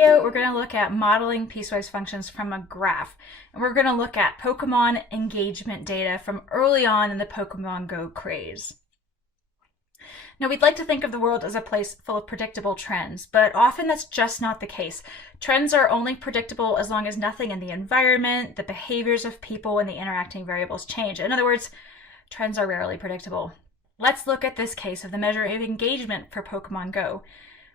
video, we're going to look at modeling piecewise functions from a graph. And we're going to look at Pokemon engagement data from early on in the Pokemon Go craze. Now, we'd like to think of the world as a place full of predictable trends, but often that's just not the case. Trends are only predictable as long as nothing in the environment, the behaviors of people, and the interacting variables change. In other words, trends are rarely predictable. Let's look at this case of the measure of engagement for Pokemon Go.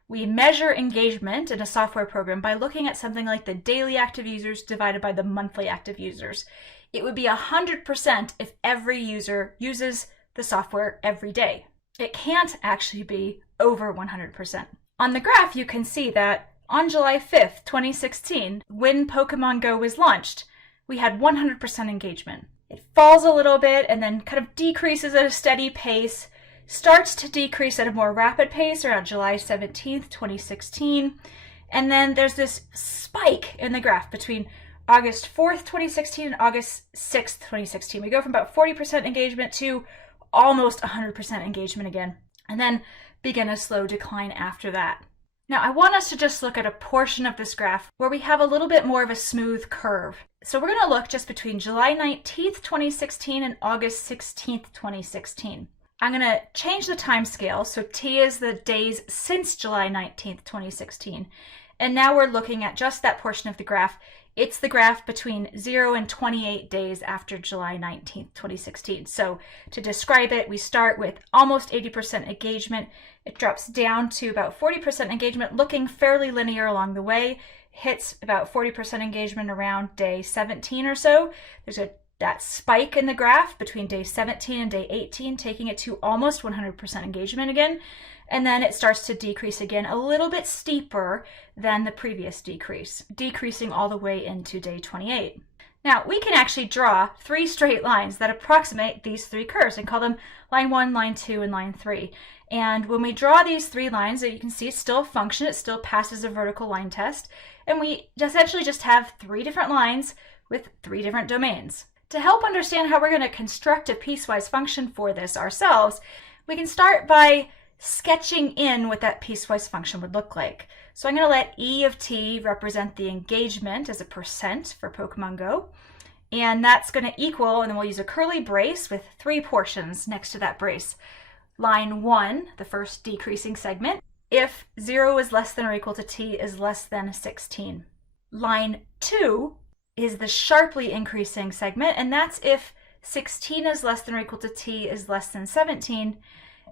We measure engagement in a software program by looking at something like the daily active users divided by the monthly active users. It would be 100% if every user uses the software every day. It can't actually be over 100%. On the graph, you can see that on July 5th, 2016, when Pokemon Go was launched, we had 100% engagement. It falls a little bit and then kind of decreases at a steady pace, starts to decrease at a more rapid pace around July 17th, 2016. And then there's this spike in the graph between August 4th, 2016 and August 6th, 2016. We go from about 40% engagement to almost 100% engagement again, and then begin a slow decline after that. Now, I want us to just look at a portion of this graph where we have a little bit more of a smooth curve. So we're going to look just between July 19th, 2016 and August 16th, 2016. I'm going to change the time scale, so T is the days since July 19th, 2016. And now we're looking at just that portion of the graph. It's the graph between 0 and 28 days after July 19th, 2016. So to describe it, we start with almost 80% engagement. It drops down to about 40% engagement, looking fairly linear along the way, hits about 40% engagement around day 17 or so. There's that spike in the graph between day 17 and day 18, taking it to almost 100% engagement again. And then it starts to decrease again, a little bit steeper than the previous decrease, decreasing all the way into day 28. Now, we can actually draw three straight lines that approximate these three curves and call them line 1, line 2, and line 3. And when we draw these three lines, you can see it's still a function, it still passes a vertical line test, and we essentially just have three different lines with three different domains. To help understand how we're going to construct a piecewise function for this ourselves, we can start by sketching in what that piecewise function would look like. So I'm going to let E of t represent the engagement as a percent for Pokemon Go. And that's going to equal, and then we'll use a curly brace with three portions next to that brace. Line 1, the first decreasing segment, if 0 is less than or equal to t is less than 16. Line 2 is the sharply increasing segment, and that's if 16 is less than or equal to t is less than 17.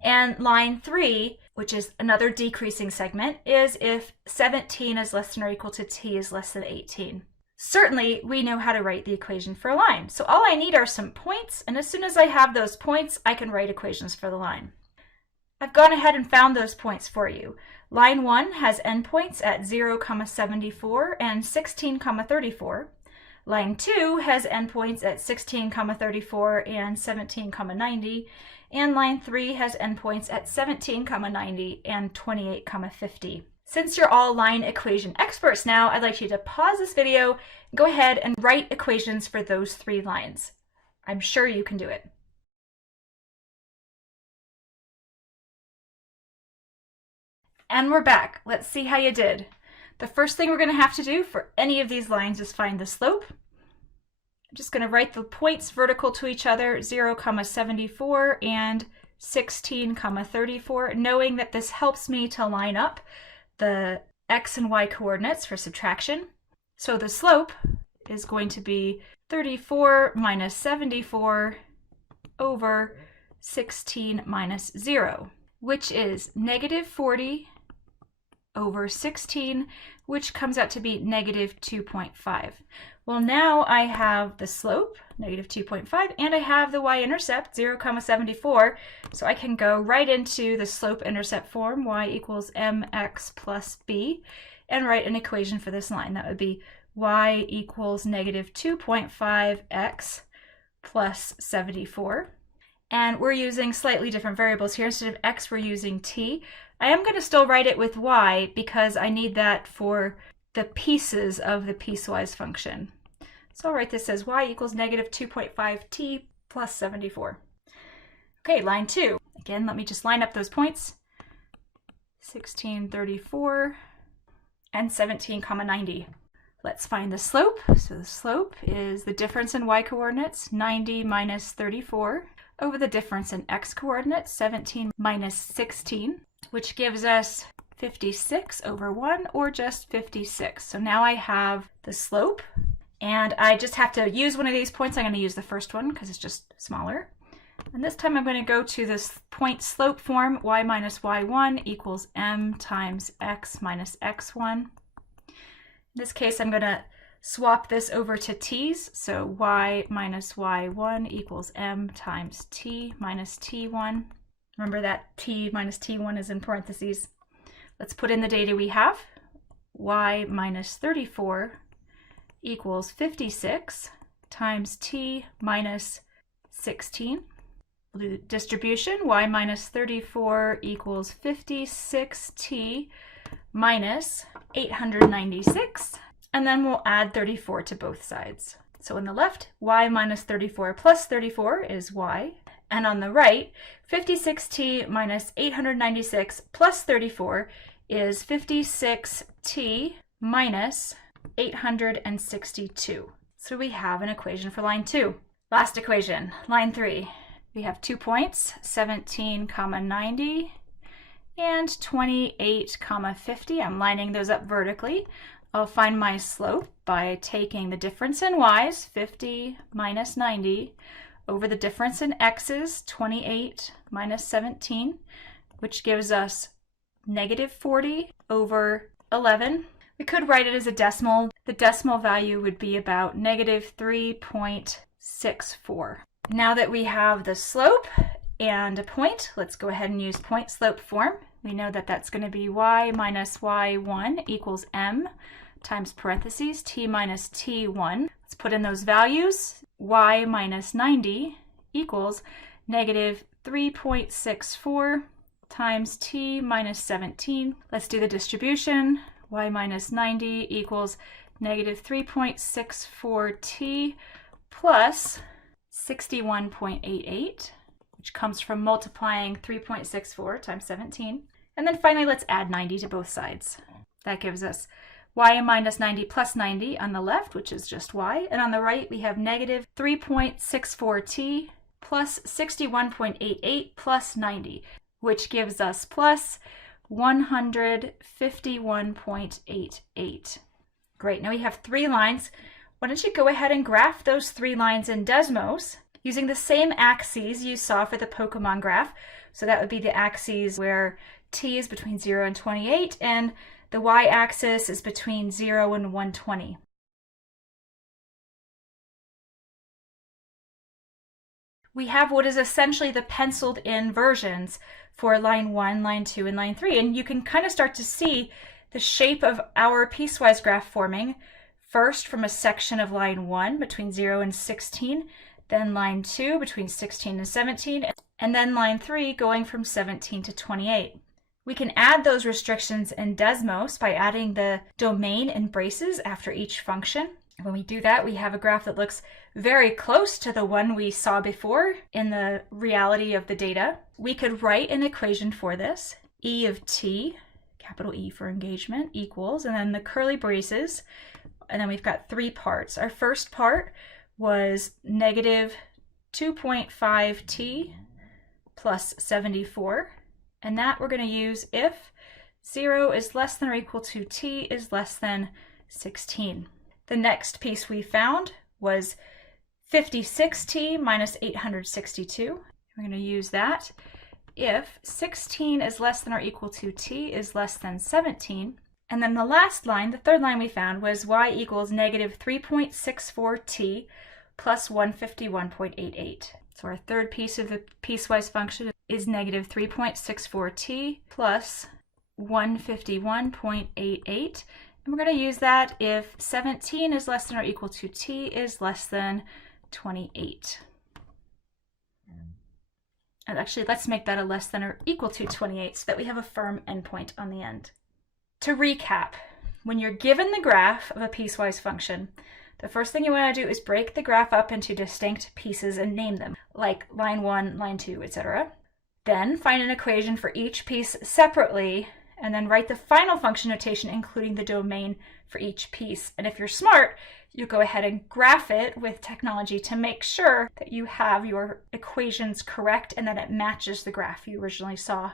And line 3, which is another decreasing segment, is if 17 is less than or equal to t is less than 18. Certainly, we know how to write the equation for a line. So all I need are some points, and as soon as I have those points, I can write equations for the line. I've gone ahead and found those points for you. Line 1 has endpoints at 0, 74 and 16, 34. Line 2 has endpoints at 16, 34 and 17, 90. And line 3 has endpoints at 17, 90 and 28, 50. Since you're all line equation experts now, I'd like you to pause this video and go ahead and write equations for those three lines. I'm sure you can do it. And we're back. Let's see how you did. The first thing we're going to have to do for any of these lines is find the slope. I'm just going to write the points vertical to each other, 0, 74 and 16, 34, knowing that this helps me to line up the x and y coordinates for subtraction. So the slope is going to be 34 minus 74 over 16 minus 0, which is negative 40 over 16, which comes out to be negative 2.5. Well, now I have the slope, negative 2.5, and I have the y-intercept, 0, 74, so I can go right into the slope-intercept form, y equals mx plus b, and write an equation for this line. That would be y equals negative 2.5x plus 74. And we're using slightly different variables here. Instead of x, we're using t. I am going to still write it with y because I need that for the pieces of the piecewise function. So I'll write this as y equals negative 2.5t plus 74. Okay, line 2. Again, let me just line up those points. 16, 34 and 17, 90. Let's find the slope. So the slope is the difference in y coordinates, 90 minus 34, over the difference in x coordinates, 17 minus 16, which gives us 56 over 1, or just 56. So now I have the slope, and I just have to use one of these points. I'm going to use the first one because it's just smaller. And this time I'm going to go to this point slope form, y minus y1 equals m times x minus x1. In this case, I'm going to swap this over to t's. So y minus y1 equals m times t minus t1. Remember that t minus t1 is in parentheses. Let's put in the data we have. Y minus 34 equals 56 times t minus 16. We'll do the distribution. Y minus 34 equals 56t minus 896. And then we'll add 34 to both sides. So on the left, y minus 34 plus 34 is y. And on the right, 56t minus 896 plus 34 is 56t minus 862. So we have an equation for line 2. Last equation, line 3. We have 2 points, 17, 90, and 28, 50. I'm lining those up vertically. I'll find my slope by taking the difference in y's, 50 minus 90, over the difference in x's, 28 minus 17, which gives us negative 40 over 11. We could write it as a decimal. The decimal value would be about negative 3.64. Now that we have the slope and a point, let's go ahead and use point slope form. We know that that's going to be y minus y1 equals m times parentheses t minus t1. Let's put in those values. Y minus 90 equals negative 3.64 times t minus 17. Let's do the distribution. Y minus 90 equals negative 3.64t plus 61.88, which comes from multiplying 3.64 times 17. And then finally, let's add 90 to both sides. That gives us y minus 90 plus 90 on the left, which is just y. And on the right, we have negative 3.64t plus 61.88 plus 90, which gives us plus 151.88. Great, now we have 3 lines. Why don't you go ahead and graph those 3 lines in Desmos using the same axes you saw for the Pokemon graph. So that would be the axes where t is between 0 and 28, and the y-axis is between 0 and 120. We have what is essentially the penciled in versions for line 1, line 2, and line 3. And you can kind of start to see the shape of our piecewise graph forming, first from a section of line 1 between 0 and 16, then line 2 between 16 and 17, and then line 3 going from 17 to 28. We can add those restrictions in Desmos by adding the domain and braces after each function. When we do that, we have a graph that looks very close to the one we saw before in the reality of the data. We could write an equation for this. E of t, capital E for engagement, equals, and then the curly braces, and then we've got 3 parts. Our first part was negative 2.5t plus 74, and that we're going to use if 0 is less than or equal to t is less than 16. The next piece we found was 56t minus 862. We're going to use that if 16 is less than or equal to t is less than 17. And then the last line, the third line we found, was y equals negative 3.64t plus 151.88. So our third piece of the piecewise function is negative 3.64t plus 151.88. And we're going to use that if 17 is less than or equal to t is less than 28. And actually, let's make that a less than or equal to 28 so that we have a firm endpoint on the end. To recap, when you're given the graph of a piecewise function, the first thing you want to do is break the graph up into distinct pieces and name them, like line 1, line 2, etc. Then find an equation for each piece separately and then write the final function notation, including the domain for each piece. And if you're smart, you go ahead and graph it with technology to make sure that you have your equations correct and that it matches the graph you originally saw